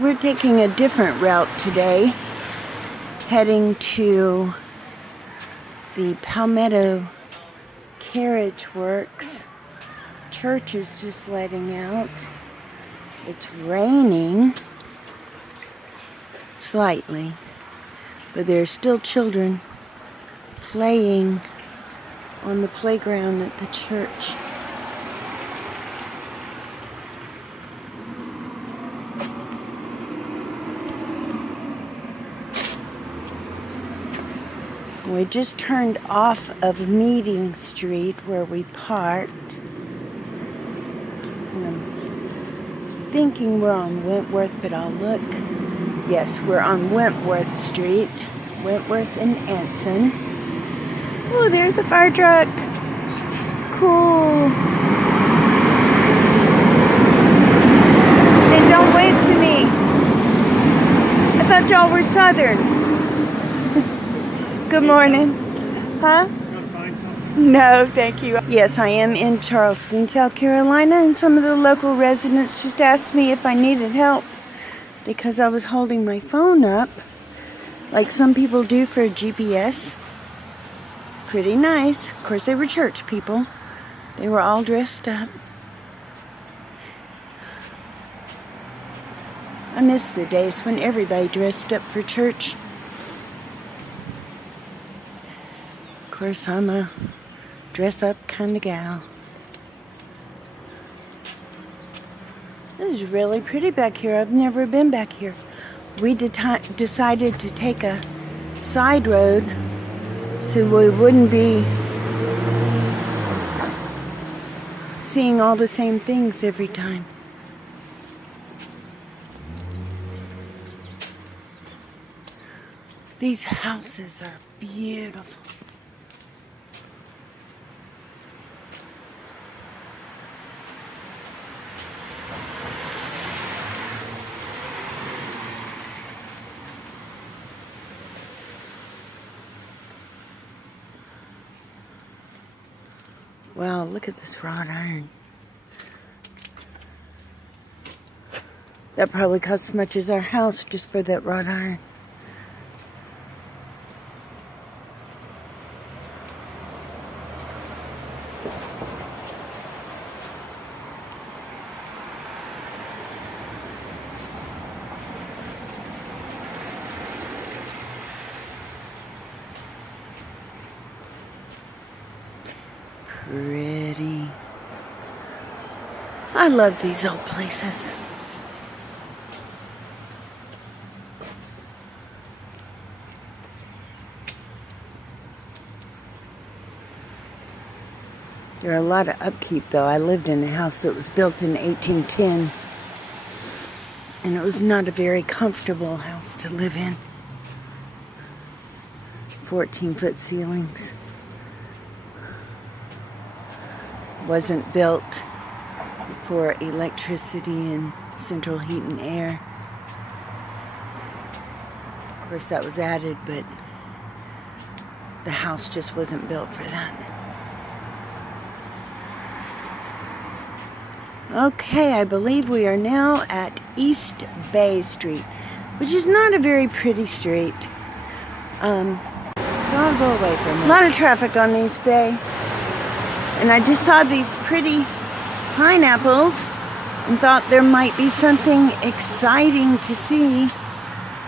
We're taking a different route today, heading to the Palmetto Carriage works. Church is just letting out. It's raining slightly, but there are still children playing on the playground at the church. We just turned off of Meeting Street where we parked. And I'm thinking we're on Wentworth, but I'll look. Yes, we're on Wentworth Street. Wentworth and Anson. Oh, there's a fire truck. Cool. Hey, don't wave to me. I thought y'all were Southern. Good morning. Huh? No, thank you. Yes, I am in Charleston, South Carolina, and some of the local residents just asked me if I needed help because I was holding my phone up like some people do for a GPS. Pretty nice. Of course, they were church people. They were all dressed up. I miss the days when everybody dressed up for church. Of course, I'm a dress-up kind of gal. This is really pretty back here. I've never been back here. We decided to take a side road so we wouldn't be seeing all the same things every time. These houses are beautiful. Wow, look at this wrought iron. That probably cost as much as our house just for that wrought iron. Pretty. I love these old places. There are a lot of upkeep though. I lived in a house that was built in 1810 and it was not a very comfortable house to live in. 14-foot ceilings. Wasn't built for electricity and central heat and air. Of course that was added, but the house just wasn't built for that. Okay, I believe we are now at East Bay Street, which is not a very pretty street. So I'll go away from it. A lot of traffic on East Bay. And I just saw these pretty pineapples and thought there might be something exciting to see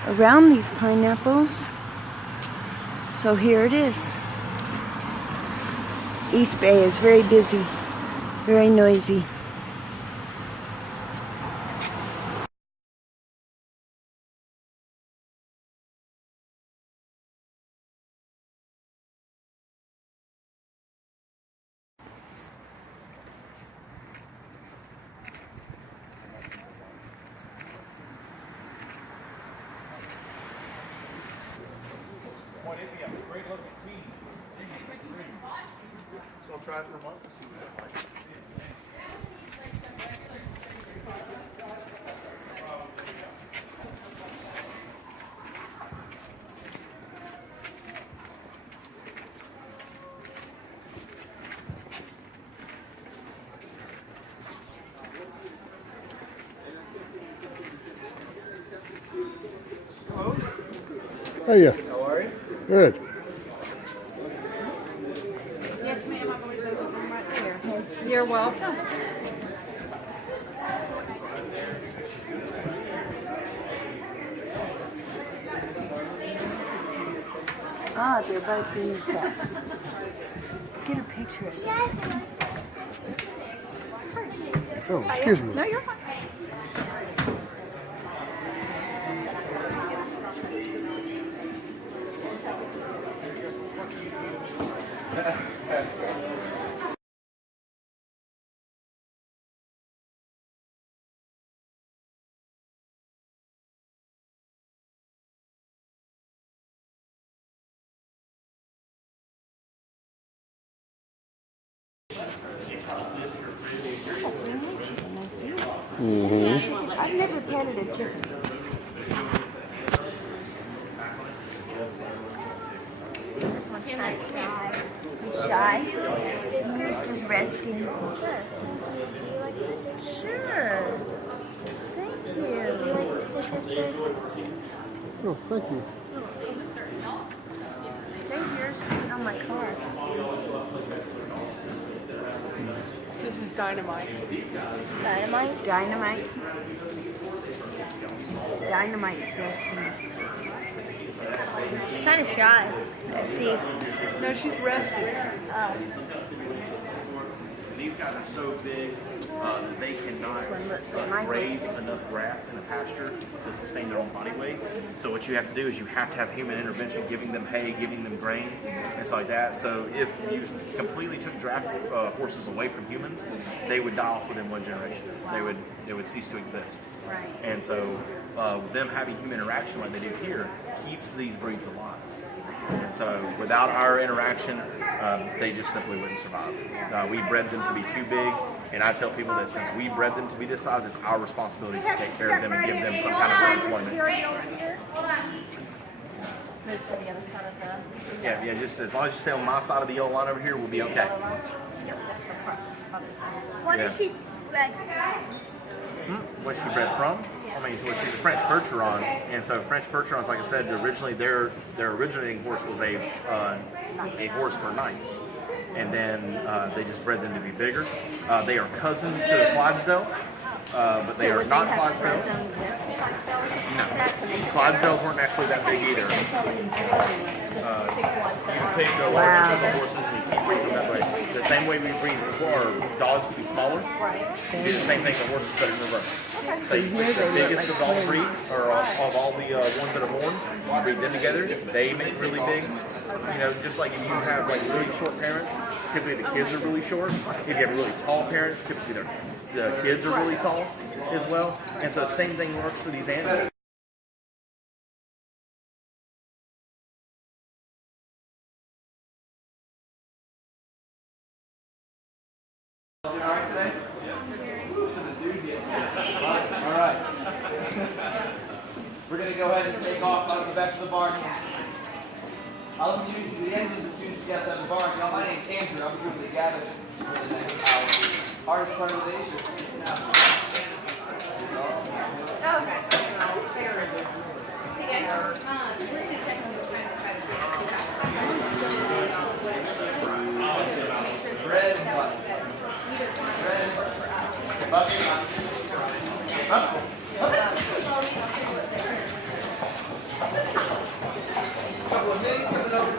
around these pineapples. So here it is. East Bay is very busy, very noisy. So I'll try it for a month and see what it's like. Hey, How are you? good. Yes, ma'am. I believe those are from right there. You're welcome. Ah, they're both unisex. Get a picture of them. Oh, excuse me. No, you're fine. I've never petted a chicken. This one's kind of shy. He's shy. He's just resting. Sure. Thank you. Do you like the sticker, sir? Oh, thank you. Save yours for putting on my car. This is dynamite. Dynamite? Dynamite. Dynamite's resting. She's kind of shy. Let's see. No, she's resting. These guys are so big that they cannot This one looks like my graze husband. enough grass in a pasture to sustain their own body weight. So what you have to do is you have to have human intervention, giving them hay, giving them grain, and stuff like that. So if you completely took draft horses away from humans, they would die off within one generation. They would cease to exist. Right. And so them having human interaction like they do here keeps these breeds alive. And so without our interaction, they just simply wouldn't survive. We bred them to be too big, and I tell people that since we bred them to be this size, it's our responsibility to take care of them and give them some kind of employment. Move to the other side of the... Yeah, just as long as you stay on my side of the yellow line over here, we'll be okay. What is she bred What's she bred from? I mean, she's a French Percheron, and so French Percherons, like I said, originally their originating horse was a horse for knights, and then they just bred them to be bigger. They are cousins to the Clydesdale, but they are not Clydesdales. No, Clydesdales weren't actually that big either. You pick the larger of the horses and you keep breeding them that way. The same way we breed our dogs to be smaller, we do the same thing to horses but in reverse. So you take the biggest of all breeds, or of all the ones that are born, you breed them together. They make really big. You know, just like if you have like really short parents, typically the kids are really short. If you have really tall parents, typically the kids are really tall as well. And so the same thing works for these animals. Alright today? Some enthusiasm. Alright. We're going to go ahead and take off out of the back of the barn. I'll introduce you to the engines as soon as we get outside the barn. Y'all, my name's Andrew. I'll be doing the gathering for the next hour. Hardest part of the day is just sitting out. Bread and butter. Bread and butter. Up. Couple of minis coming over.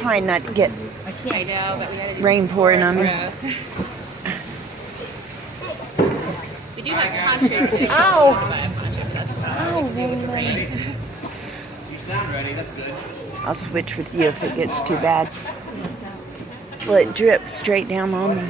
trying not to get I know, but we gotta do rain pouring on me. We do have ponchos. Too. Ow! You sound ready, that's good. I'll switch with you if it gets too bad. Well, it drips straight down on me.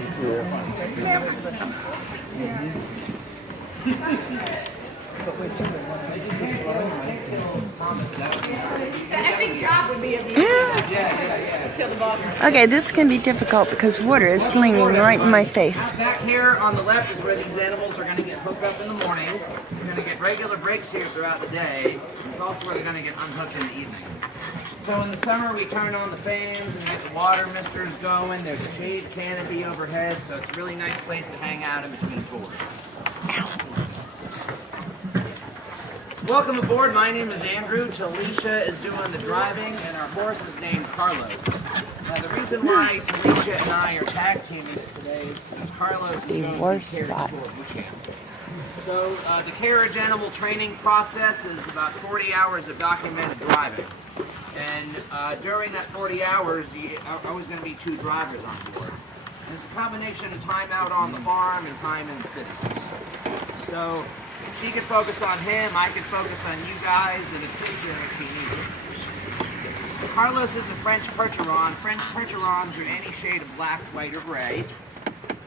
Okay, this can be difficult because water is slinging right in my face. Back here on the left is where these animals are going to get hooked up in the morning. They're going to get regular breaks here throughout the day. It's also where they're going to get unhooked in the evening. So in the summer we turn on the fans and get the water misters going. There's a shade canopy overhead, so it's a really nice place to hang out in between tours. Welcome aboard. My name is Andrew. Talisha is doing the driving, and our horse is named Carlos. The reason why Talisha and I are tag teaming today is Carlos is going to be carriage sport boot camp. So the carriage animal training process is about 40 hours of documented driving. And during that 40 hours, you are always going to be 2 drivers on board. And it's a combination of time out on the farm and time in the city. So she could focus on him, I could focus on you guys, and it's his dinner if he needs it. Carlos is a French Percheron. French Percherons are any shade of black, white, or gray.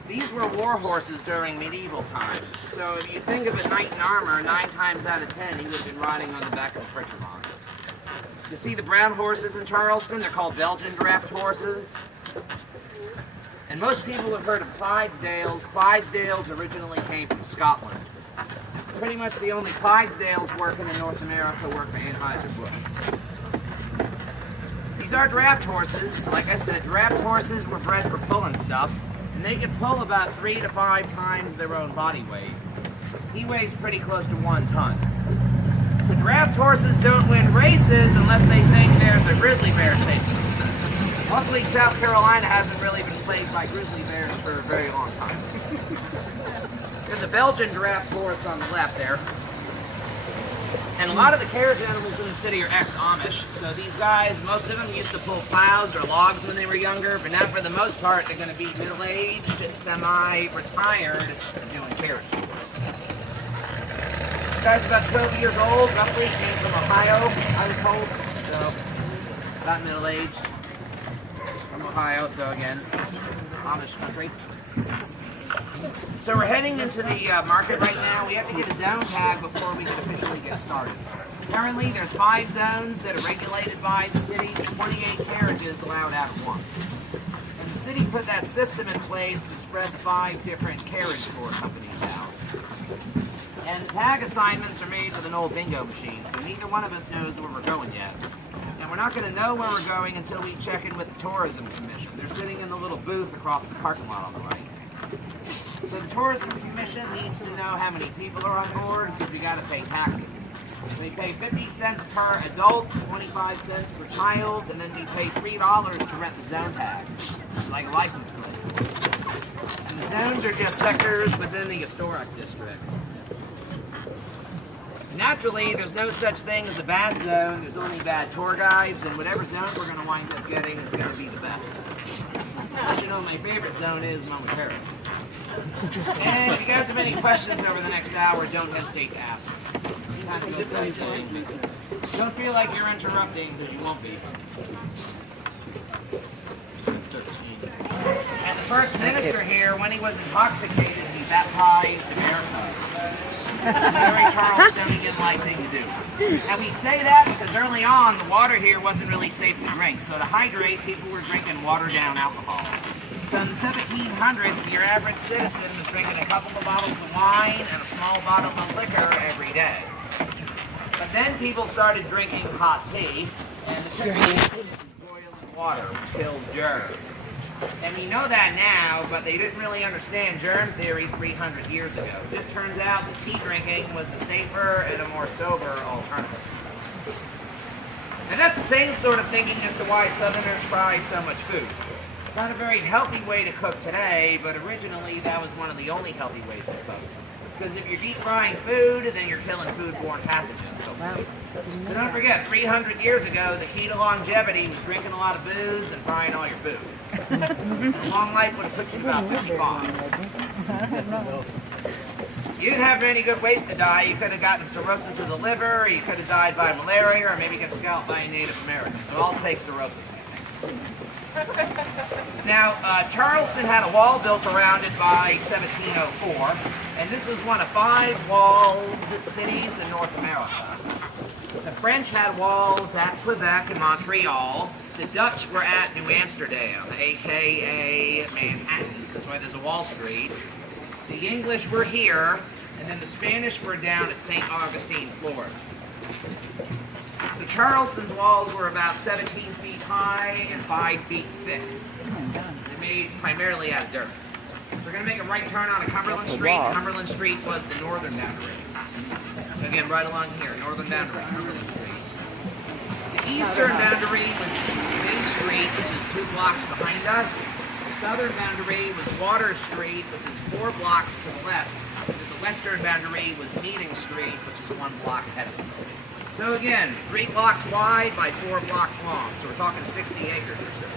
These were war horses during medieval times. So if you think of a knight in armor, 9 times out of 10, he would have been riding on the back of a Percheron. You see the brown horses in Charleston? They're called Belgian draft horses. And most people have heard of Clydesdales. Clydesdales originally came from Scotland. Pretty much the only Clydesdales working in North America work for Anheuser-Busch. These are draft horses. Like I said, draft horses were bred for pulling stuff, and they could pull about 3 to 5 times their own body weight. He weighs pretty close to 1 ton. The draft horses don't win races unless they think there's a grizzly bear chasing them. Luckily, South Carolina hasn't really been plagued by grizzly bears for a very long time. There's a Belgian draft horse on the left there. And a lot of the carriage animals in the city are ex-Amish. So these guys, most of them used to pull plows or logs when they were younger, but now for the most part, they're going to be middle-aged and semi-retired and doing carriage tours. This guy's about 12 years old, roughly, came from Ohio, I was told. So, about middle-aged. From Ohio, so again, Amish country. So we're heading into the market right now. We have to get a zone tag before we can officially get started. Currently, there's 5 zones that are regulated by the city, with 28 carriages allowed out at once. And the city put that system in place to spread the 5 different carriage tour companies out. And the tag assignments are made with an old bingo machine, so neither one of us knows where we're going yet. And we're not going to know where we're going until we check in with the Tourism Commission. They're sitting in the little booth across the parking lot on the right. So the Tourism Commission needs to know how many people are on board because we got to pay taxes. They pay 50 cents per adult, 25 cents per child, and then we pay $3 to rent the zone tag, like a license plate. And the zones are just sectors within the historic district. Naturally, there's no such thing as a bad zone. There's only bad tour guides, and whatever zone we're going to wind up getting is going to be the best. As you know, my favorite zone is momentarily. And if you guys have any questions over the next hour, don't hesitate to ask. Don't feel like you're interrupting, because you won't be. And the first minister here, when he was intoxicated, he baptized America. Very Charlestonian-like thing to do. And we say that because early on, the water here wasn't really safe to drink. So to hydrate, people were drinking watered-down alcohol. So in the 1700s, your average citizen was drinking a couple of bottles of wine and a small bottle of liquor every day. But then people started drinking hot tea, and the technique is boiling water, which kills germs. And we know that now, but they didn't really understand germ theory 300 years ago. It just turns out that tea drinking was a safer and a more sober alternative. And that's the same sort of thinking as to why Southerners fry so much food. It's not a very healthy way to cook today, but originally that was one of the only healthy ways to cook. Because if you're deep frying food, then you're killing foodborne pathogens. So So don't forget, 300 years ago, the key to longevity was drinking a lot of booze and frying all your food. A long life would have put you about 55. You didn't have any good ways to die. You could have gotten cirrhosis of the liver, or you could have died by malaria, or maybe get scalped by a Native American. So I'll take cirrhosis, I think. Now, Charleston had a wall built around it by 1704, and this was one of 5 walled cities in North America. The French had walls at Quebec and Montreal. The Dutch were at New Amsterdam, aka Manhattan. That's why there's a Wall Street. The English were here, and then the Spanish were down at St. Augustine, Florida. So Charleston's walls were about 17 feet high and 5 feet thick. They're made primarily out of dirt. We're going to make a right turn on a Cumberland Street. Cumberland Street was the northern boundary. So again, right along here, northern boundary, Cumberland Street. The eastern boundary was East Main Street, which is 2 blocks behind us. The southern boundary was Water Street, which is 4 blocks to the left. And the western boundary was Meeting Street, which is 1 block ahead of us. So again, 3 blocks wide by 4 blocks long. So we're talking 60 acres or so.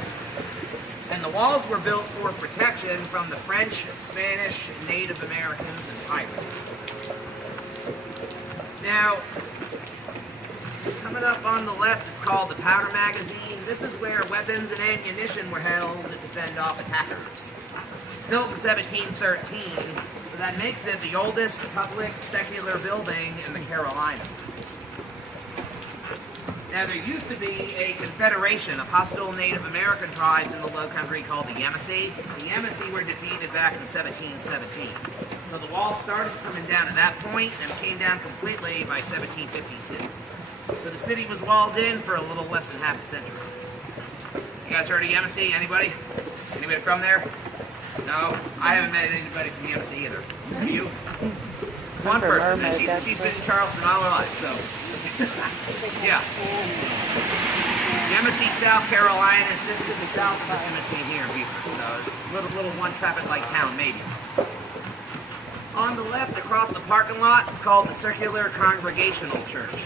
And the walls were built for protection from the French, Spanish, Native Americans, and pirates. Now, coming up on the left, it's called the Powder Magazine. This is where weapons and ammunition were held to defend off attackers. It's built in 1713, so that makes it the oldest public secular building in the Carolinas. Now, there used to be a confederation of hostile Native American tribes in the Low Country called the Yamasee. The Yamasee were defeated back in 1717. So the wall started coming down at that point and came down completely by 1752. So the city was walled in for a little less than half a century. You guys heard of Yamasee? Anybody? Anybody from there? No? I haven't met anybody from Yamasee either. You? One person. And she's been in Charleston all her life, so... yeah. Yamasee, South Carolina, is just to the south of us in between here in Beaufort. So a little one traffic light town, maybe. On the left, across the parking lot, it's called the Circular Congregational Church.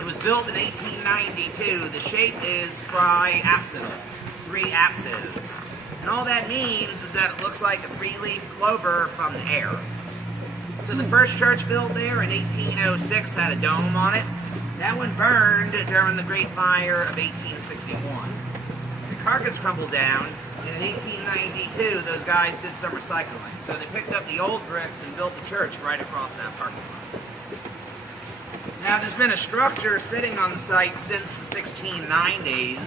It was built in 1892. The shape is triapsidal, 3 apses. And all that means is that it looks like a 3-leaf clover from the air. So the first church built there in 1806 had a dome on it. That one burned during the Great Fire of 1861. The carcass crumbled down, and in 1892 those guys did some recycling. So they picked up the old bricks and built the church right across that parking lot. Now there's been a structure sitting on the site since the 1690s,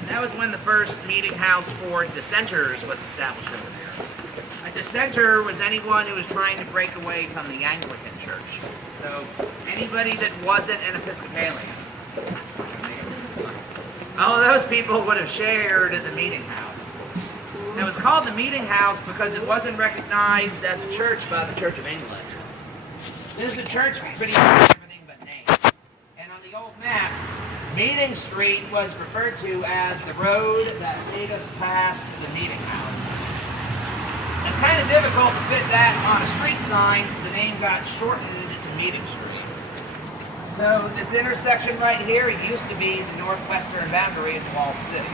and that was when the first meeting house for dissenters was established over there. A dissenter was anyone who was trying to break away from the Anglican Church. So anybody that wasn't an Episcopalian. All those people would have shared at the meeting house. And it was called the meeting house because it wasn't recognized as a church by the Church of England. This is a church pretty much everything but name. And on the old maps, Meeting Street was referred to as the road that leadeth past the meeting house. It's kind of difficult to fit that on a street sign, so the name got shortened to Meeting Street. So this intersection right here used to be the northwestern boundary of the walled city.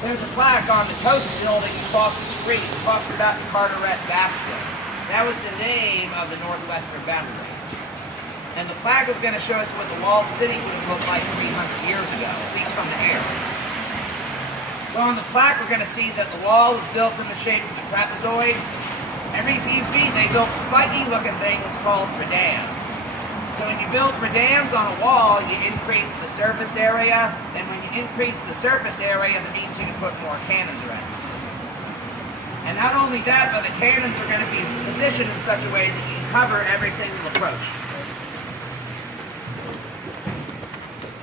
There's a plaque on the coast building across the street that talks about the Carteret Bastion. That was the name of the northwestern boundary. And the plaque is going to show us what the walled city would have looked like 300 years ago, at least from the air. So on the plaque, we're going to see that the wall is built in the shape of a trapezoid. Every few feet, they built spiky-looking things called redans. So when you build redans on a wall, you increase the surface area. And when you increase the surface area, that means you can put more cannons around it. And not only that, but the cannons are going to be positioned in such a way that you can cover every single approach.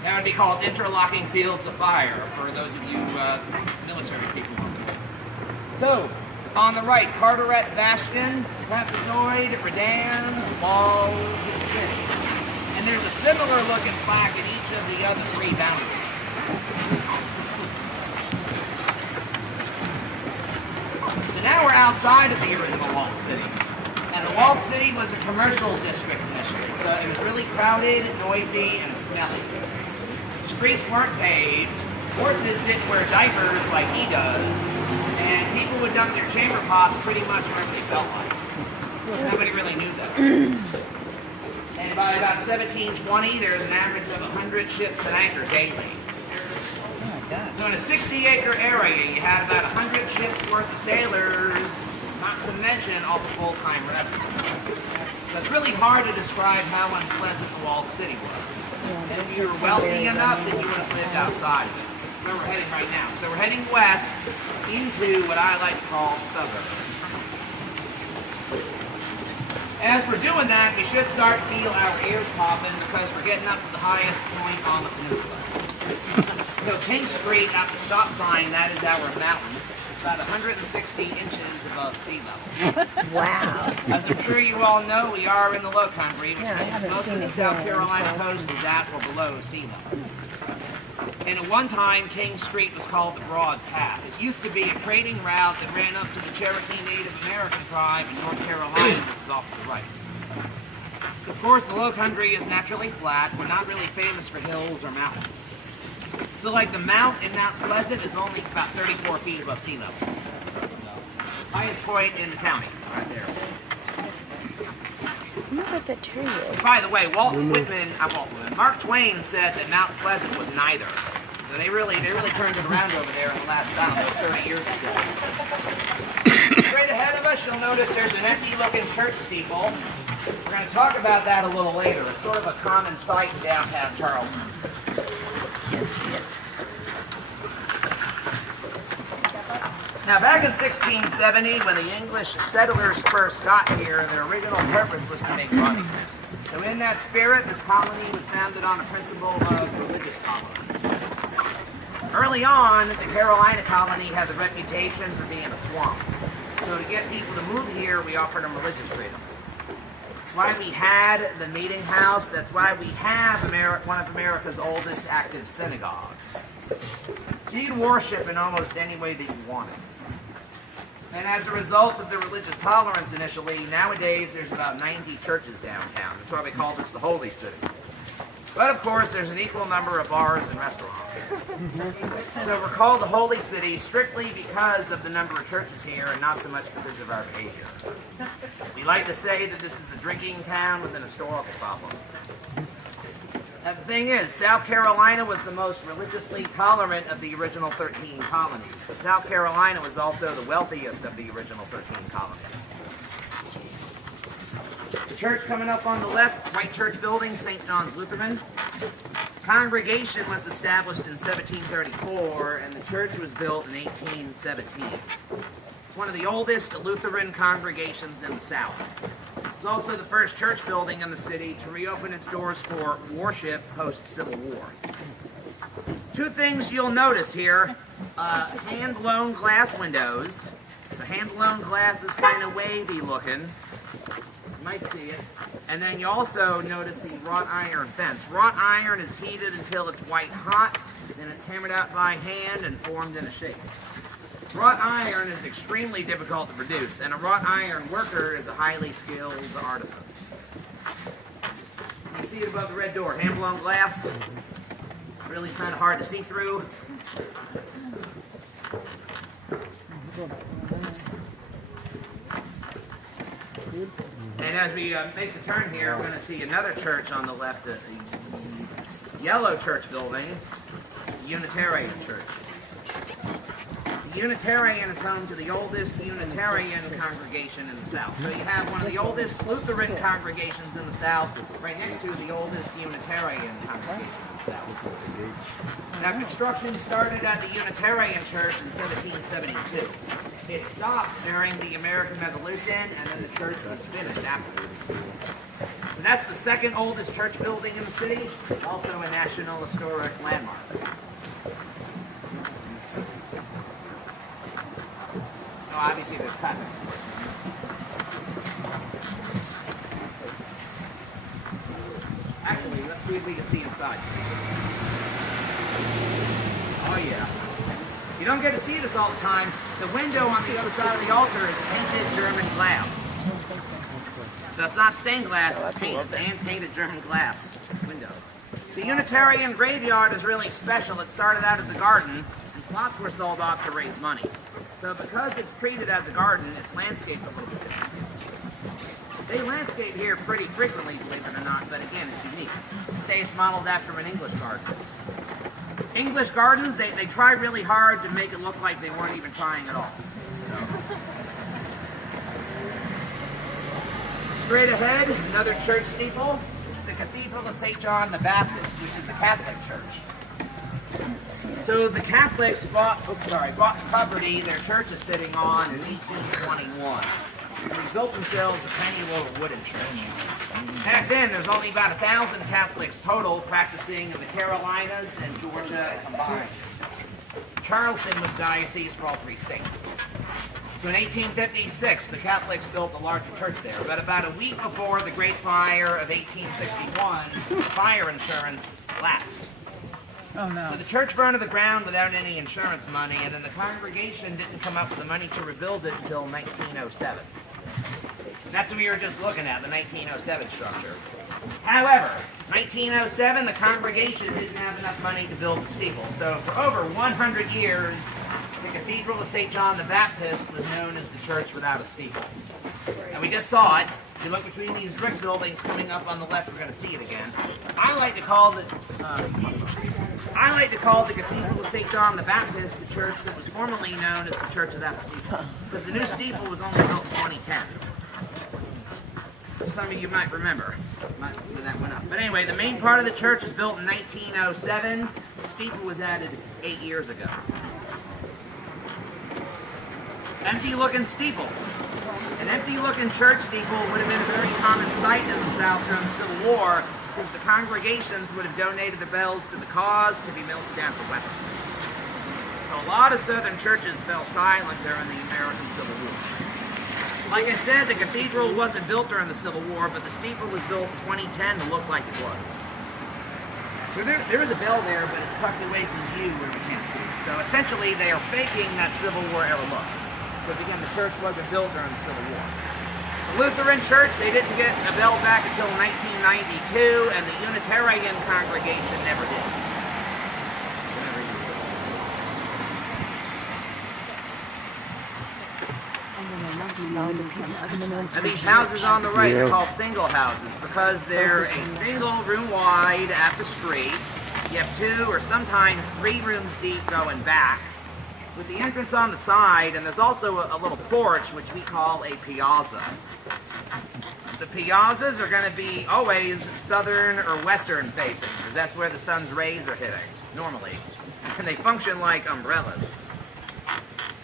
That would be called interlocking fields of fire for those of you military people on the way. So, on the right, Carteret Bastion, trapezoid, redans, walled city. And there's a similar looking plaque in each of the other 3 boundaries. So now we're outside of the original walled city. And the walled city was a commercial district initially, so it was really crowded, noisy, and smelly. Streets weren't paved, horses didn't wear diapers like he does, and people would dump their chamber pots pretty much wherever they felt like. Nobody really knew that. And by about 1720, there was an average of 100 ships and anchors daily. So in a 60-acre area, you had about 100 ships worth of sailors, not to mention all the full-time residents. So it's really hard to describe how unpleasant the walled city was. And if you were wealthy enough, then you would have lived outside of it. Where we're heading right now. So we're heading west into what I like to call the suburbs. As we're doing that, we should start to feel our ears popping because we're getting up to the highest point on the peninsula. So King Street at the stop sign, that is our mountain. About 160 inches above sea level. Wow. As I'm sure you all know, we are in the Low Country, which means most of the South Carolina coast is at or below sea level. And at one time, King Street was called the Broad Path. It used to be a trading route that ran up to the Cherokee Native American tribe in North Carolina, which is off to the right. So of course, the Low Country is naturally flat. We're not really famous for hills or mountains. So like the Mount in Mount Pleasant is only about 34 feet above sea level. Highest point in the county, right there. Look what the tree is. By the way, Mark Twain said that Mount Pleasant was neither. So they really turned it around over there in the last, 30 years or so. Straight ahead of us, you'll notice there's an empty-looking church steeple. We're going to talk about that a little later. It's sort of a common sight in downtown Charleston. Can't see it. Now, back in 1670, when the English settlers first got here, their original purpose was to make money. So in that spirit, this colony was founded on the principle of religious tolerance. Early on, the Carolina colony had the reputation for being a swamp. So to get people to move here, we offered them religious freedom. That's why we had the meeting house. That's why we have one of America's oldest active synagogues. So you can worship in almost any way that you wanted. And as a result of the religious tolerance initially, nowadays there's about 90 churches downtown. That's why we call this the Holy City. But of course, there's an equal number of bars and restaurants. So we're called the Holy City strictly because of the number of churches here and not so much because of our behavior. We like to say that this is a drinking town with an historical problem. And the thing is, South Carolina was the most religiously tolerant of the original 13 colonies. But South Carolina was also the wealthiest of the original 13 colonies. The church coming up on the left, White Church Building, St. John's Lutheran. Congregation was established in 1734, and the church was built in 1817. It's one of the oldest Lutheran congregations in the South. It's also the first church building in the city to reopen its doors for worship post-Civil War. Two things you'll notice here, hand-blown glass windows. The hand-blown glass is kind of wavy looking. You might see it. And then you also notice the wrought iron fence. Wrought iron is heated until it's white hot, then it's hammered out by hand and formed into shapes. Wrought iron is extremely difficult to produce, and a wrought iron worker is a highly skilled artisan. You can see it above the red door, hand-blown glass. Really kind of hard to see through. And as we make the turn here, we're going to see another church on the left, the yellow church building, Unitarian Church. The Unitarian is home to the oldest Unitarian congregation in the South. So you have one of the oldest Lutheran congregations in the South, right next to the oldest Unitarian congregation in the South. Now, construction started at the Unitarian Church in 1772. It stopped during the American Revolution, and then the church was finished afterwards. So that's the second oldest church building in the city, also a National Historic Landmark. Obviously, there's traffic. Actually, let's see if we can see inside. Oh, yeah. You don't get to see this all the time. The window on the other side of the altar is painted German glass. So it's not stained glass, it's paint, hand-painted German glass window. The Unitarian graveyard is really special. It started out as a garden, and plots were sold off to raise money. So because it's treated as a garden, it's landscaped a little bit different. They landscape here pretty frequently, believe it or not, but again, it's unique. Say it's modeled after an English garden. English gardens, they try really hard to make it look like they weren't even trying at all. Straight ahead, another church steeple, the Cathedral of St. John the Baptist, which is the Catholic church. So the Catholics bought property their church is sitting on in 1821. They built themselves a tiny little wooden church. Back then, there's only about 1,000 Catholics total practicing in the Carolinas and Georgia combined. Charleston was diocese for all 3 states. So in 1856, the Catholics built a larger church there. But about a week before the Great Fire of 1861, fire insurance lapsed. Oh no. So the church burned to the ground without any insurance money, and then the congregation didn't come up with the money to rebuild it until 1907. That's what we were just looking at, the 1907 structure. However, 1907, the congregation didn't have enough money to build the steeple. So for over 100 years, the Cathedral of St. John the Baptist was known as the church without a steeple. And we just saw it. If you look between these brick buildings coming up on the left, we're going to see it again. I like to call the Cathedral of St. John the Baptist the church that was formerly known as the church without a steeple, because the new steeple was only built in 2010. So some of you might remember when that went up. But anyway, the main part of the church was built in 1907. The steeple was added 8 years ago. Empty-looking steeple. An empty-looking church steeple would have been a very common sight in the South during the Civil War, because the congregations would have donated their bells to the cause to be melted down for weapons. So a lot of Southern churches fell silent during the American Civil War. Like I said, the cathedral wasn't built during the Civil War, but the steeple was built in 2010 to look like it was. So there is a bell there, but it's tucked away from view where we can't see it. So essentially, they are faking that Civil War era look. Because again, the church wasn't built during the Civil War. The Lutheran Church, they didn't get a bell back until 1992, and the Unitarian congregation never did. Now these houses on the right are called single houses because they're a single room wide at the street. You have 2 or sometimes 3 rooms deep going back, with the entrance on the side, and there's also a little porch which we call a piazza. The piazzas are going to be always southern or western facing, because that's where the sun's rays are hitting, normally. And they function like umbrellas.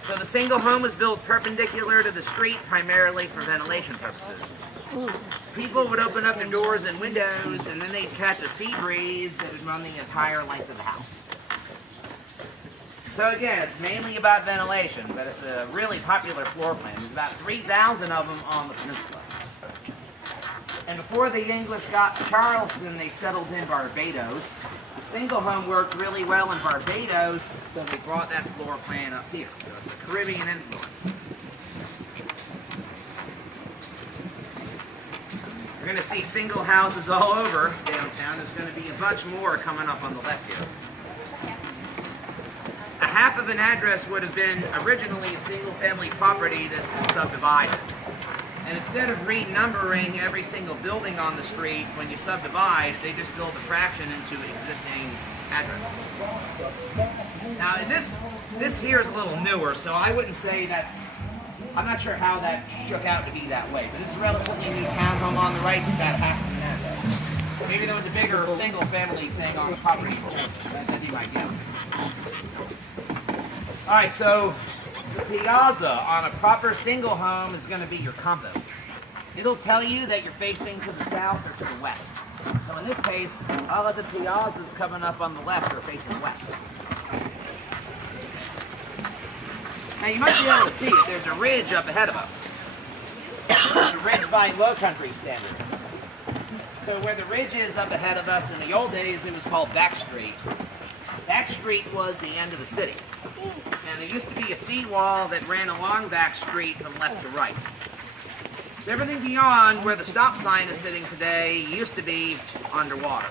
So the single home was built perpendicular to the street, primarily for ventilation purposes. People would open up their doors and windows, and then they'd catch a sea breeze that would run the entire length of the house. So again, it's mainly about ventilation, but it's a really popular floor plan. There's about 3,000 of them on the peninsula. And before the English got to Charleston, they settled in Barbados. The single home worked really well in Barbados, so they brought that floor plan up here. So it's a Caribbean influence. You're going to see single houses all over downtown. There's going to be a bunch more coming up on the left here. A half of an address would have been originally a single-family property that's been subdivided. And instead of renumbering every single building on the street, when you subdivide, they just build a fraction into existing addresses. Now, this here is a little newer, so I wouldn't say that's... I'm not sure how that shook out to be that way, but this is a relatively new townhome on the right, just about half of an address. Maybe there was a bigger single-family thing on the property. That'd be my guess. All right, so the piazza on a proper single home is going to be your compass. It'll tell you that you're facing to the south or to the west. So in this case, all of the piazzas coming up on the left are facing west. Now you might be able to see it. There's a ridge up ahead of us. A ridge by low country standards. So where the ridge is up ahead of us, in the old days it was called Back Street. Back Street was the end of the city. And there used to be a seawall that ran along Back Street from left to right. Everything beyond where the stop sign is sitting today used to be underwater.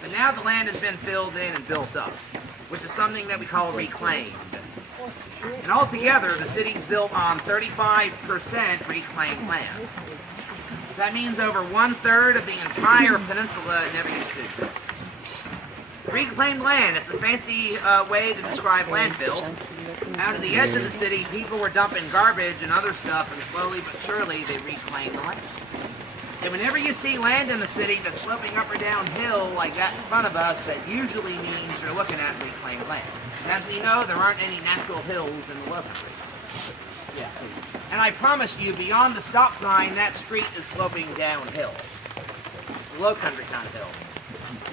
But now the land has been filled in and built up, which is something that we call reclaimed. And altogether, the city's built on 35% reclaimed land. That means over 1/3 of the entire peninsula never used to exist. Reclaimed land, it's a fancy way to describe landfill. Out of the edge of the city, people were dumping garbage and other stuff, and slowly but surely they reclaimed the land. And whenever you see land in the city that's sloping up or downhill like that in front of us, that usually means you're looking at reclaimed land. And as we know, there aren't any natural hills in the low country. Yeah. And I promise you, beyond the stop sign, that street is sloping downhill. Low country kind of hill.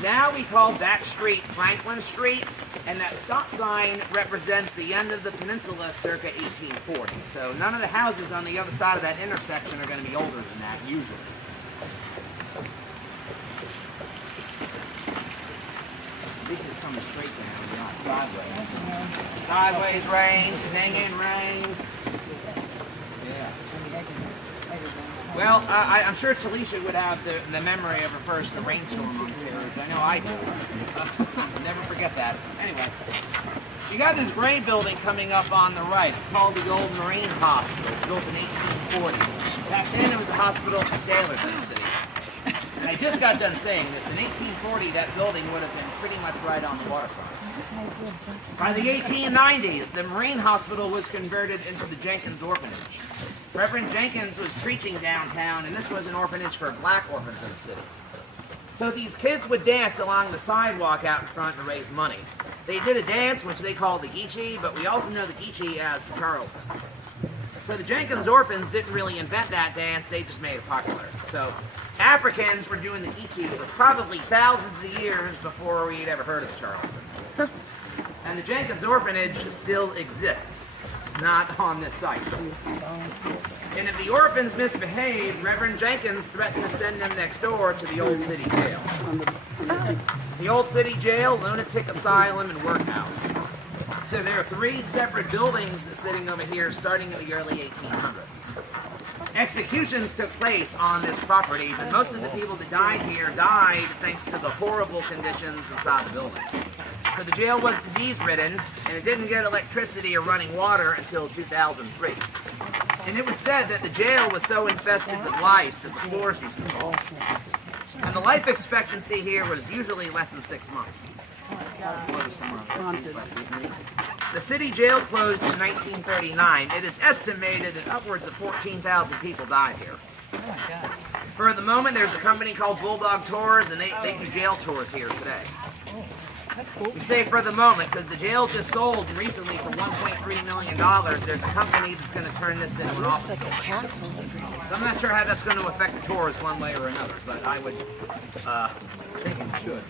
Now we call that street Franklin Street, and that stop sign represents the end of the peninsula circa 1840. So none of the houses on the other side of that intersection are going to be older than that, usually. This is coming straight down, not sideways. Sideways rain, stinging rain. Yeah. Well, I'm sure Talisha would have the memory of her first rainstorm on Carriage. I know I do. Never forget that. Anyway, you got this gray building coming up on the right. It's called the Old Marine Hospital, built in 1840. Back then it was a hospital for sailors in the city. And I just got done saying this. In 1840, that building would have been pretty much right on the waterfront. By the 1890s, the Marine Hospital was converted into the Jenkins Orphanage. Reverend Jenkins was preaching downtown, and this was an orphanage for black orphans in the city. So these kids would dance along the sidewalk out in front to raise money. They did a dance which they called the Geechee, but we also know the Geechee as the Charleston. So the Jenkins orphans didn't really invent that dance, they just made it popular. So Africans were doing the Geechee for probably thousands of years before we'd ever heard of the Charleston. And the Jenkins orphanage still exists. It's not on this site. And if the orphans misbehaved, Reverend Jenkins threatened to send them next door to the old city jail. The old city jail, lunatic asylum, and workhouse. So there are 3 separate buildings sitting over here starting in the early 1800s. Executions took place on this property, but most of the people that died here died thanks to the horrible conditions inside the building. So the jail was disease-ridden, and it didn't get electricity or running water until 2003. And it was said that the jail was so infested with lice that the floors used to fall. And the life expectancy here was usually less than 6 months. The city jail closed in 1939. It is estimated that upwards of 14,000 people died here. For the moment, there's a company called Bulldog Tours, and they do jail tours here today. We say for the moment because the jail just sold recently for $1.3 million. There's a company that's going to turn this into an office building. So I'm not sure how that's going to affect the tours one way or another, but I would think it should.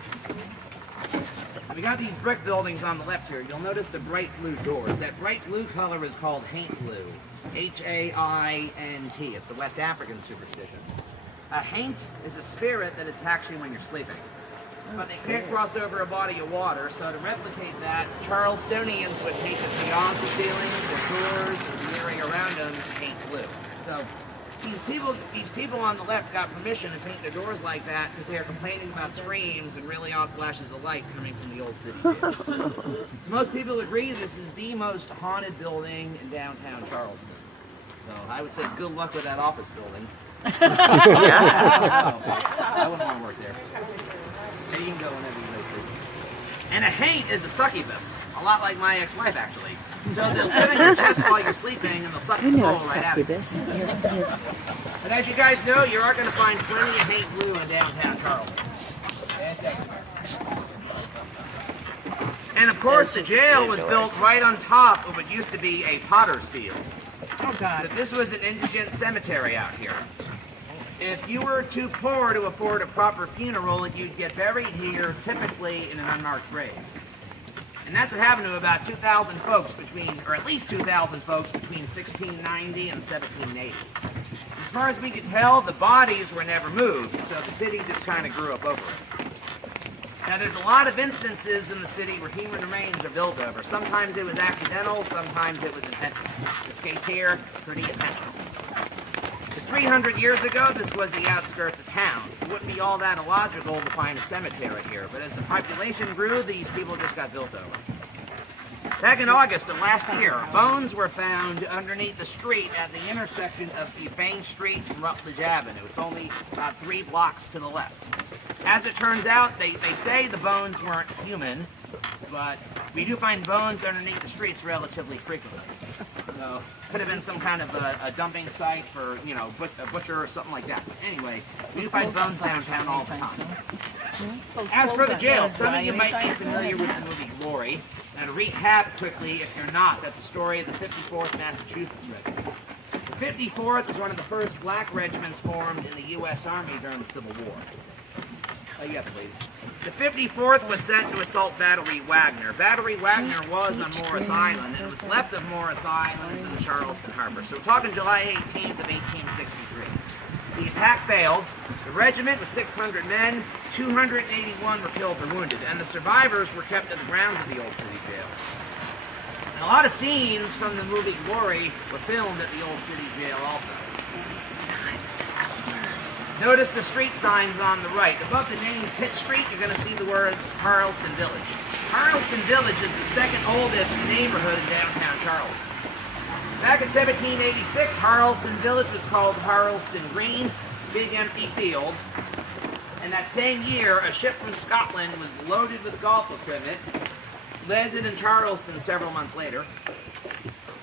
We got these brick buildings on the left here. You'll notice the bright blue doors. That bright blue color is called haint blue. H-A-I-N-T. It's a West African superstition. A haint is a spirit that attacks you when you're sleeping. But they can't cross over a body of water, so to replicate that, Charlestonians would paint the piazza ceilings, the doors, and the area around them paint blue. So these people on the left got permission to paint their doors like that because they are complaining about screams and really odd flashes of light coming from the old city jail. So most people agree this is the most haunted building in downtown Charleston. So I would say good luck with that office building. I wouldn't want to work there. And you can go whenever you like. And a haint is a succubus, a lot like my ex-wife actually. So they'll sit on your chest while you're sleeping and they'll suck the soul right out of you. But as you guys know, you are going to find plenty of haint blue in downtown Charleston. That's everywhere. And of course the jail was built right on top of what used to be a potter's field. Oh God. So this was an indigent cemetery out here. If you were too poor to afford a proper funeral, you'd get buried here, typically in an unmarked grave. And that's what happened to about 2,000 folks or at least 2,000 folks between 1690 and 1780. As far as we could tell, the bodies were never moved, so the city just kind of grew up over it. Now there's a lot of instances in the city where human remains are built over. Sometimes it was accidental, sometimes it was intentional. In this case here, pretty intentional. The 300 years ago, this was the outskirts of town, so it wouldn't be all that illogical to find a cemetery here. But as the population grew, these people just got built over. Back in August of last year, bones were found underneath the street at the intersection of Eubank Street and Rutledge Avenue. It's only about 3 blocks to the left. As it turns out, they say the bones weren't human, but we do find bones underneath the streets relatively frequently. So, could have been some kind of a dumping site for, you know, a butcher or something like that. But anyway, we do find bones downtown all the time. As for the jail, some of you might be familiar with the movie Glory. Now to recap quickly, if you're not, that's the story of the 54th Massachusetts Regiment. The 54th is one of the first black regiments formed in the U.S. Army during the Civil War. Yes, please. The 54th was sent to assault Battery Wagner. Battery Wagner was on Morris Island, and what's left of Morris Island is in the Charleston Harbor. So we're talking July 18th of 1863. The attack failed. The regiment was 600 men, 281 were killed or wounded, and the survivors were kept in the grounds of the Old City Jail. And a lot of scenes from the movie Glory were filmed at the Old City Jail also. Notice the street signs on the right. Above the name Pitt Street, you're going to see the words Charleston Village. Charleston Village is the second oldest neighborhood in downtown Charleston. Back in 1786, Charleston Village was called Charleston Green, big empty field. And that same year, a ship from Scotland was loaded with golf equipment, landed in Charleston several months later.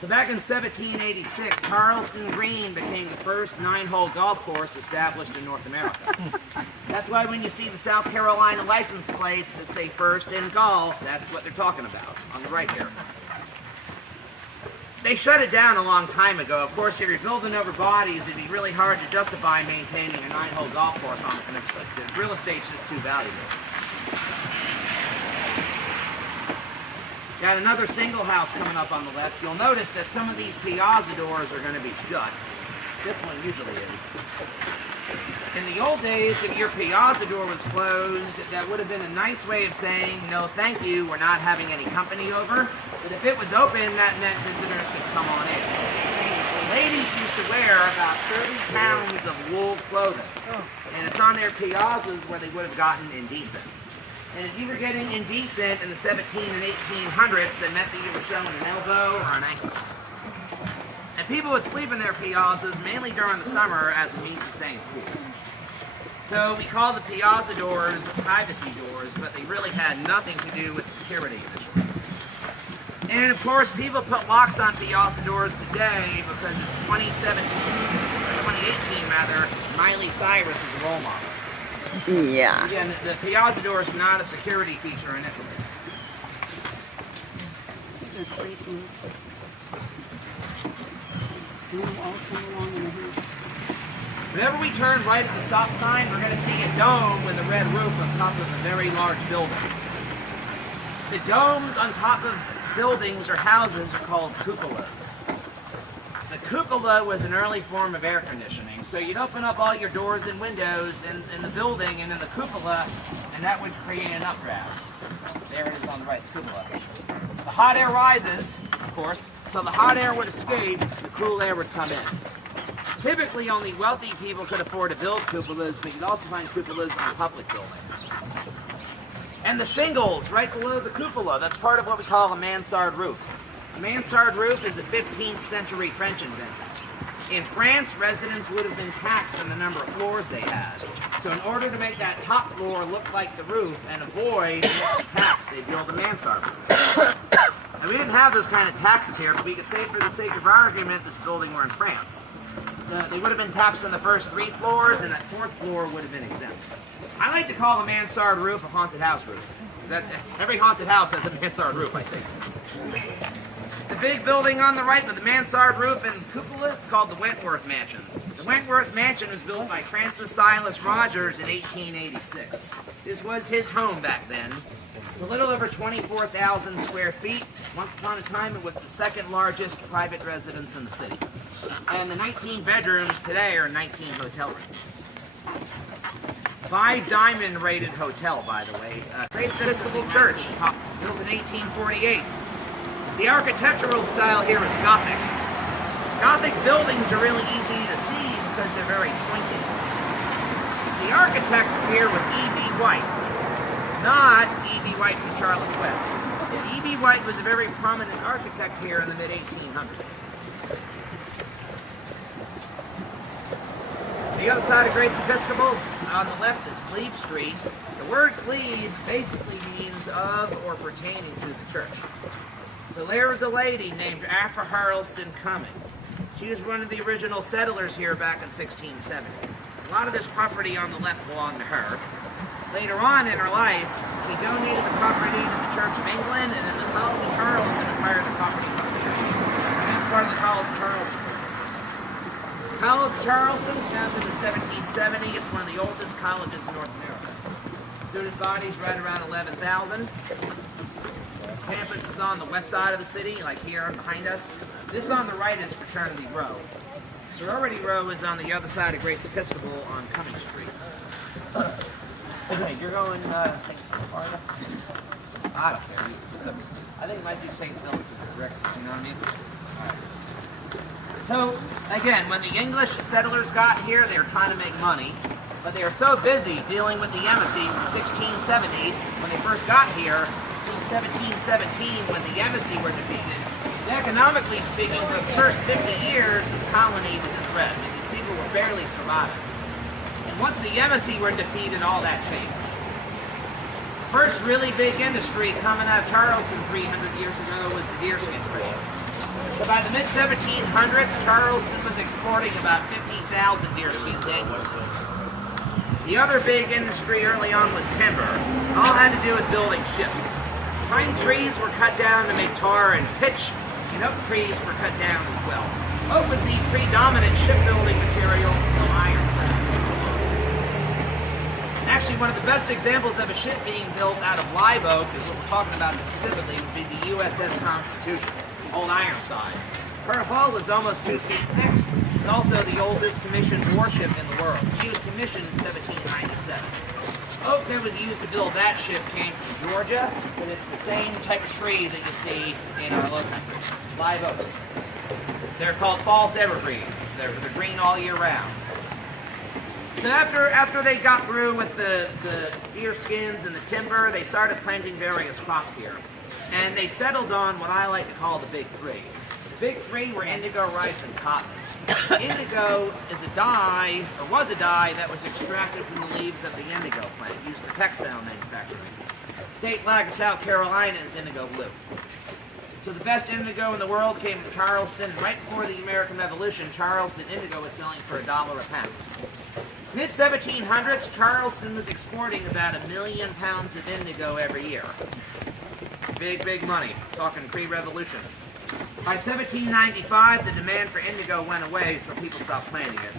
So back in 1786, Charleston Green became the first 9-hole golf course established in North America. That's why when you see the South Carolina license plates that say first in golf, that's what they're talking about on the right here. They shut it down a long time ago. Of course, if you're building over bodies, it'd be really hard to justify maintaining a 9-hole golf course on it, and the real estate's just too valuable. Got another single house coming up on the left. You'll notice that some of these piazza doors are going to be shut. This one usually is. In the old days, if your piazza door was closed, that would have been a nice way of saying, no thank you, we're not having any company over. But if it was open, that meant visitors could come on in. Ladies used to wear about 30 pounds of wool clothing. And it's on their piazzas where they would have gotten indecent. And if you were getting indecent in the 17 and 1800s, that meant that you were showing an elbow or an ankle. And people would sleep in their piazzas mainly during the summer as a means of staying cool. So we call the piazza doors privacy doors, but they really had nothing to do with security initially. And of course, people put locks on piazza doors today because it's 2017, or 2018 rather, Miley Cyrus is a role model. Yeah. Again, the piazza door is not a security feature initially. Whenever we turn right at the stop sign, we're going to see a dome with a red roof on top of a very large building. The domes on top of buildings or houses are called cupolas. The cupola was an early form of air conditioning. So you'd open up all your doors and windows in the building and in the cupola, and that would create an updraft. There it is on the right, the cupola. The hot air rises, of course, so the hot air would escape, the cool air would come in. Typically, only wealthy people could afford to build cupolas, but you'd also find cupolas on public buildings. And the shingles right below the cupola, that's part of what we call a mansard roof. A mansard roof is a 15th century French invention. In France, residents would have been taxed on the number of floors they had. So in order to make that top floor look like the roof and avoid tax, they built a mansard roof. And we didn't have those kind of taxes here, but we could say for the sake of our argument, this building were in France. They would have been taxed on the first 3 floors, and that 4th floor would have been exempt. I like to call a mansard roof a haunted house roof. Every haunted house has a mansard roof, I think. The big building on the right with the mansard roof and cupola, it's called the Wentworth Mansion. The Wentworth Mansion was built by Francis Silas Rogers in 1886. This was his home back then. It's a little over 24,000 square feet. Once upon a time, it was the second largest private residence in the city. And the 19 bedrooms today are 19 hotel rooms. 5-diamond rated hotel, by the way. Grace Episcopal Church, built in 1848. The architectural style here is Gothic. Gothic buildings are really easy to see because they're very pointed. The architect here was E.B. White, not E.B. White from Charles Webb. E.B. White was a very prominent architect here in the mid-1800s. The other side of Grace Episcopal, on the left is Cleve Street. The word Cleve basically means of or pertaining to the church. So there was a lady named Afra Charleston I. She was one of the original settlers here back in 1670. A lot of this property on the left belonged to her. Later on in her life, she donated the property to the Church of England, and then the College of Charleston acquired the property from the church. And that's part of the College of Charleston. College of Charleston was founded in 1770. It's one of the oldest colleges in North America. Student body's right around 11,000. Campus is on the west side of the city, like here behind us. This on the right is Fraternity Row. Sorority Row is on the other side of Grace Episcopal on Cumming Street. Okay, you're going St. Philip, are you? I don't care. I think it might be St. Philip for Rex, you know what I mean? Alright. So, again, when the English settlers got here, they were trying to make money, but they were so busy dealing with the embassy from 1670, when they first got here, till 1717, when the embassy were defeated. Economically speaking, for the first 50 years, this colony was in the red. These people were barely surviving. And once the embassy were defeated, all that changed. First really big industry coming out of Charleston 300 years ago was the deerskin trade. So by the mid-1700s, Charleston was exporting about 50,000 deerskins annually. The other big industry early on was timber. All had to do with building ships. Pine trees were cut down to make tar and pitch, and oak trees were cut down as well. Oak was the predominant shipbuilding material until ironclads. And actually, one of the best examples of a ship being built out of live oak is what we're talking about specifically, would be the USS Constitution. Old Ironsides. Her hull was almost 2 feet thick. It's also the oldest commissioned warship in the world. She was commissioned in 1797. Oak that was used to build that ship came from Georgia, but it's the same type of tree that you see in our low country. Live oaks. They're called false evergreens. They're green all year round. So after they got through with the deer skins and the timber, they started planting various crops here. And they settled on what I like to call the big three. The big three were indigo, rice, and cotton. Indigo is a dye, or was a dye, that was extracted from the leaves of the indigo plant, used for textile manufacturing. The state flag of South Carolina is indigo blue. So the best indigo in the world came from Charleston, and right before the American Revolution, Charleston indigo was selling for $1 a pound. Mid-1700s, Charleston was exporting about 1 million pounds of indigo every year. Big, big money. Talking pre-revolution. By 1795, the demand for indigo went away, so people stopped planting it.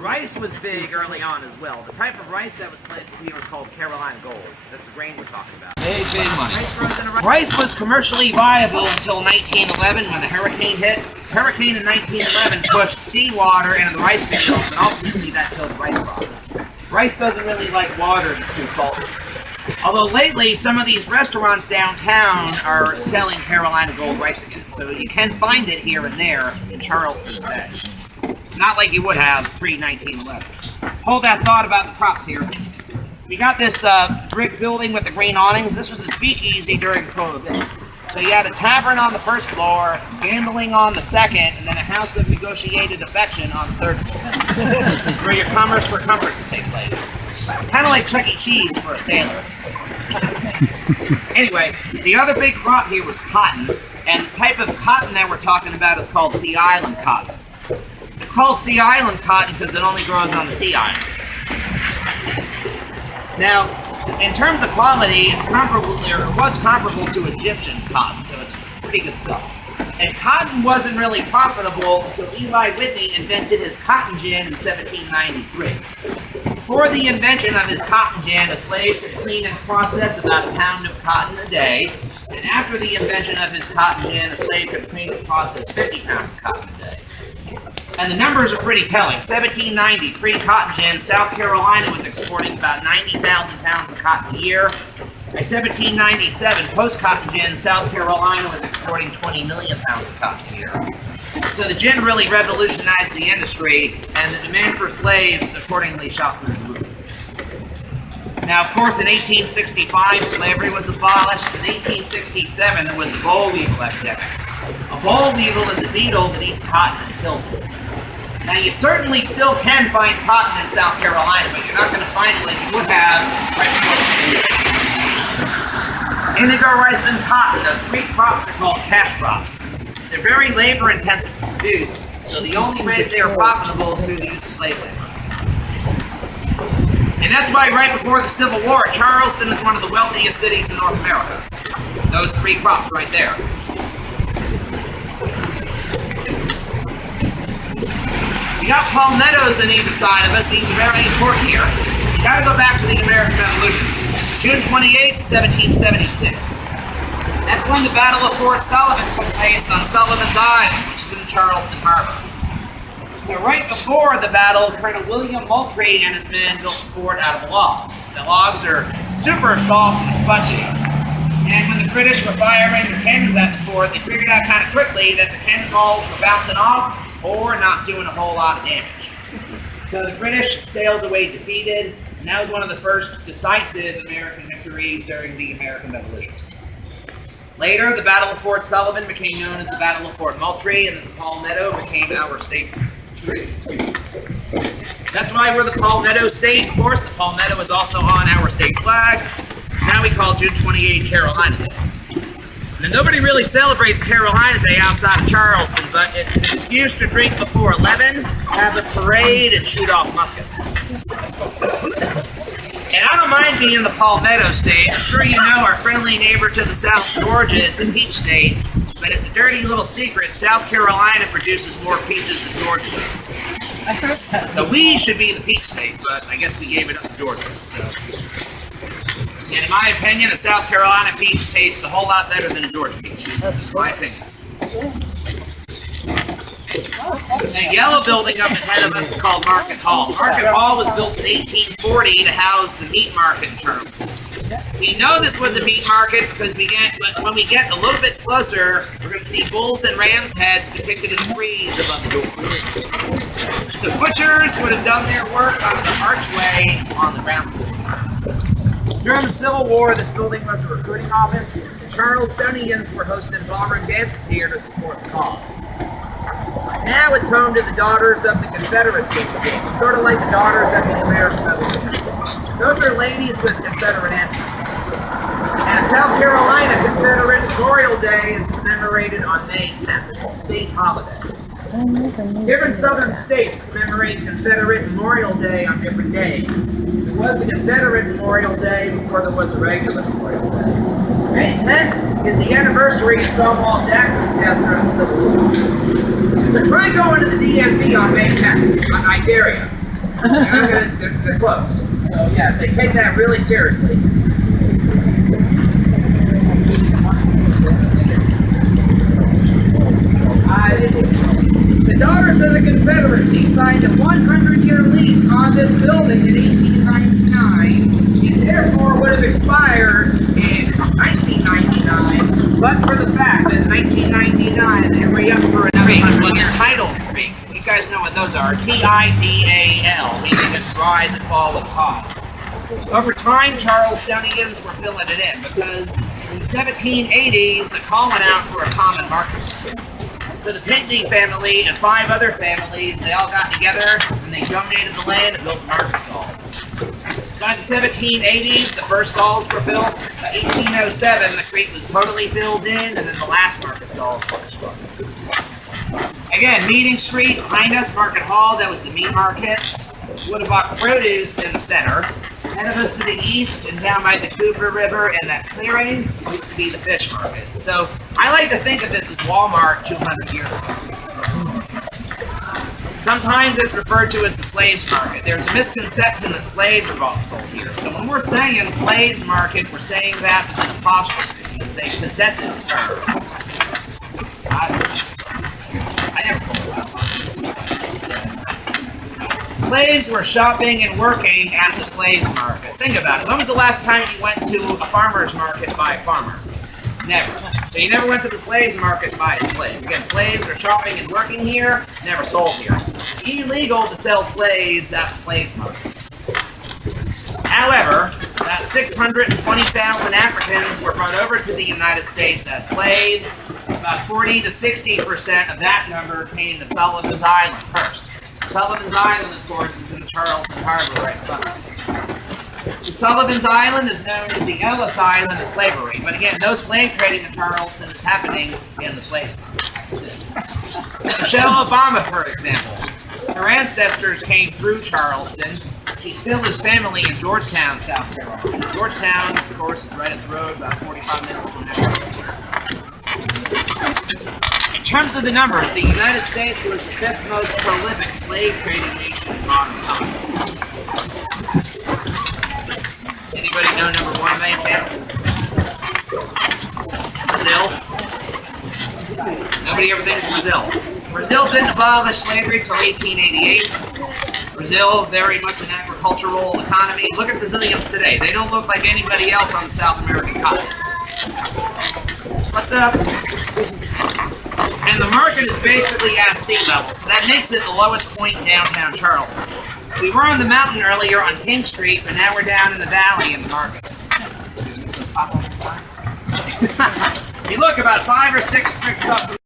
Rice was big early on as well. The type of rice that was planted here was called Carolina Gold. That's the grain we're talking about. Big, big money. Rice was commercially viable until 1911 when the hurricane hit. Hurricane in 1911 pushed seawater into the rice fields, and ultimately that killed the rice crop. Rice doesn't really like water that's too salty. Although lately, some of these restaurants downtown are selling Carolina Gold rice again, so you can find it here and there in Charleston today. Not like you would have pre-1911. Hold that thought about the crops here. We got this brick building with the green awnings. This was a speakeasy during Prohibition. So you had a tavern on the first floor, gambling on the second, and then a house of negotiated affection on the third floor, where your commerce for comfort could take place. Kind of like Chuck E. Cheese for a sailor. Anyway, the other big crop here was cotton, and the type of cotton that we're talking about is called Sea Island cotton. It's called Sea Island cotton because it only grows on the Sea Islands. Now, in terms of quality, it's comparable, or it was comparable to Egyptian cotton, so it's pretty good stuff. And cotton wasn't really profitable until Eli Whitney invented his cotton gin in 1793. Before the invention of his cotton gin, a slave could clean and process about a pound of cotton a day. And after the invention of his cotton gin, a slave could clean and process 50 pounds of cotton a day. And the numbers are pretty telling. 1790, pre-cotton gin, South Carolina was exporting about 90,000 pounds of cotton a year. By 1797, post-cotton gin, South Carolina was exporting 20 million pounds of cotton a year. So the gin really revolutionized the industry, and the demand for slaves accordingly shot through the roof. Now, of course, in 1865, slavery was abolished. In 1867, there was the boll weevil epidemic. A boll weevil is a beetle that eats cotton and kills it. Now, you certainly still can find cotton in South Carolina, but you're not going to find it like you would have right before the war. Indigo, rice, and cotton, those three crops are called cash crops. They're very labor-intensive to produce, so the only way that they are profitable is through the use of slave labor. And that's why right before the Civil War, Charleston is one of the wealthiest cities in North America. Those three crops right there. We got palmettos on either side of us. These are very important here. You gotta go back to the American Revolution. June 28, 1776. That's when the Battle of Fort Sullivan took place on Sullivan's Island, which is in Charleston Harbor. So right before the battle, Colonel William Moultrie and his men built the fort out of logs. The logs are super soft and spongy. And when the British were firing their cannons at the fort, they figured out kind of quickly that the cannonballs were bouncing off or not doing a whole lot of damage. So the British sailed away defeated, and that was one of the first decisive American victories during the American Revolution. Later, the Battle of Fort Sullivan became known as the Battle of Fort Moultrie, and the Palmetto became our state. That's why we're the Palmetto State. Of course, the Palmetto is also on our state flag. Now we call June 28 Carolina Day. Now, nobody really celebrates Carolina Day outside of Charleston, but it's an excuse to drink before 11, have a parade, and shoot off muskets. And I don't mind being the Palmetto State. I'm sure you know our friendly neighbor to the south, Georgia, is the Peach State. But it's a dirty little secret. South Carolina produces more peaches than Georgia does. So we should be the peach state, but I guess we gave it up to Georgia. So. And in my opinion, a South Carolina peach tastes a whole lot better than a Georgia peach. Just my opinion. The yellow building up ahead of us is called Market Hall. Market Hall was built in 1840 to house the meat market in Charleston. We know this was a meat market because when we get a little bit closer, we're going to see bulls and rams' heads depicted in trees above the door. So butchers would have done their work on the archway on the ground floor. During the Civil War, this building was a recruiting office. The Charlestonians were hosting ballroom dances here to support the cause. Now it's home to the Daughters of the Confederacy, sort of like the Daughters of the American Revolution. Those are ladies with Confederate ancestors. And in South Carolina, Confederate Memorial Day is commemorated on May 10th, state holiday. Different southern states commemorate Confederate Memorial Day on different days. There was a Confederate Memorial Day before there was a regular Memorial Day. May 10th is the anniversary of Stonewall Jackson's death during the Civil War. So try going to the DMV on May 10th. I dare you. They're closed. So yeah, they take that really seriously. The Daughters of the Confederacy signed a 100-year lease on this building in 1899. It therefore would have expired in 1999, but for the fact that in 1999 they re-upped for another 100-year title fee. You guys know what those are. TIDAL, meaning it's rise and fall with cause. Over time, Charlestonians were filling it in because in the 1780s, a calling out for a common marketplace. So the Pitney family and 5 other families, they all got together and they donated the land and built market stalls. By the 1780s, the first stalls were built. By 1807, the creek was totally filled in, and then the last market stalls were constructed. Again, Meeting Street behind us, Market Hall, that was the meat market. Would have bought produce in the center. Ahead of us to the east and down by the Cooper River and that clearing used to be the fish market. So I like to think of this as Walmart 200 years ago. Sometimes it's referred to as the slaves market. There's a misconception that slaves are bought and sold here. So when we're saying slaves market, we're saying that as an apostrophe. It's a possessive term. I never told you that. Slaves were shopping and working at the slave market. Think about it. When was the last time you went to a farmer's market by a farmer? Never. So you never went to the slaves market to buy a slave. Again, slaves are shopping and working here, never sold here. It's illegal to sell slaves at the slaves market. However, about 620,000 Africans were brought over to the United States as slaves. About 40 to 60% of that number came to Sullivan's Island first. Sullivan's Island, of course, is in the Charleston Harbor right above us. Sullivan's Island is known as the Ellis Island of slavery, but again, no slave trading in Charleston is happening in the slave market. Michelle Obama, for example, her ancestors came through Charleston. She still has family in Georgetown, South Carolina. Georgetown, of course, is right up the road, about 45 minutes from there. In terms of the numbers, the United States was the 5th most prolific slave trading nation in modern times. Anybody know number 1 by any chance? Brazil? Nobody ever thinks Brazil. Brazil didn't abolish slavery until 1888. Brazil, very much an agricultural economy. Look at Brazilians today. They don't look like anybody else on the South American continent. What's up? And the market is basically at sea level, so that makes it the lowest point in downtown Charleston. We were on the mountain earlier on King Street, but now we're down in the valley in the market. You look about 5 or 6 bricks up.